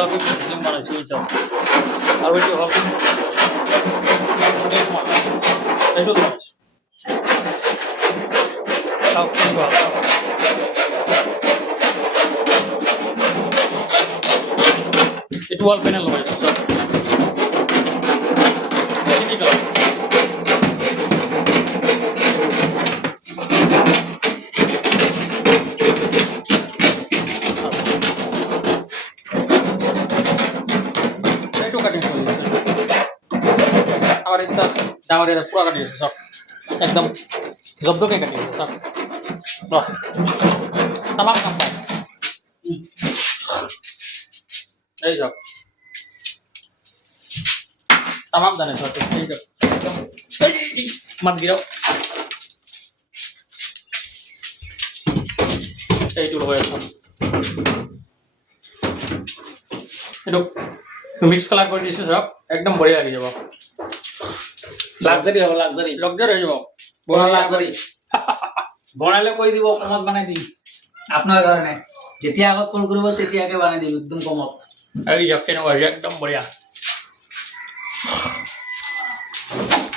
গোলাপি ফিল্ম বানাইছো এই চাও আর ওইটা হল এইটো বানাইছো চাও কি ভালো এটা ওয়াল প্যানেল বানাইছো চাও ঠিক আছে এইটো কাটিং করে দিয়েছে আবার এটা ডাঙরের পুরো কাটিং দিয়েছে সব একদম জব্দকে কাটিং দিয়েছে সব বাহ तमाम काम पाए এই সব तमाम জানে সব ঠিক আছে मत गिराओ এইটু হয়ে সব এটু মিক্স কালার করে দিয়েছে সব একদম বড়িয়া লাগি যাব লাক্সারি হবে লাক্সারি লক্সারি হয়ে যাব বড় লাক্সারি বনালে কই দিব কমত বানাই দিম আপনার কারণে যেতিয়া আগত কল কৰিব তেতিয়াকে বানাই দিম একদম কমত এই যাকে না একদম বড়িয়া